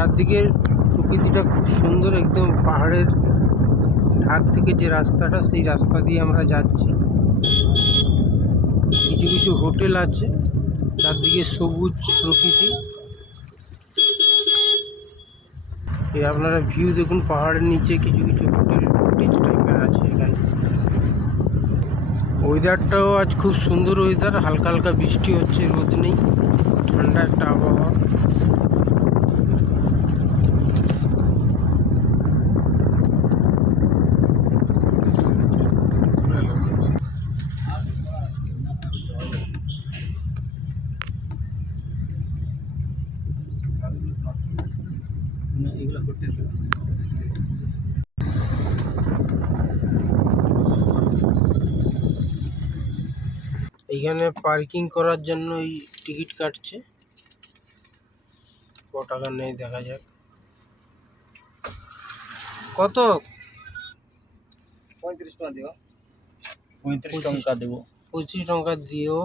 চারদিকে প্রকৃতিটা খুব সুন্দর, একদম পাহাড়ের ধার থেকে যে রাস্তাটা, সেই রাস্তা দিয়ে আমরা যাচ্ছি। কিছু কিছু হোটেল আছে, চারদিকে সবুজ প্রকৃতি। এই আপনারা ভিউ দেখুন, পাহাড়ের নিচে কিছু কিছু হোটেল কটেজ টাইপের আছে এখানে। ওয়েদারটাও আজ খুব সুন্দর ওয়েদার, হালকা হালকা বৃষ্টি হচ্ছে, রোদ নেই, ঠান্ডা একটা আবহাওয়া। এইখানে পার্কিং করার জন্য টিকিট কাটছে, কত টাকা নেই দেখা যাক। কত? 35 টাকা দিও। 35 টাকা দেব। 25 টঙ্কা দিও।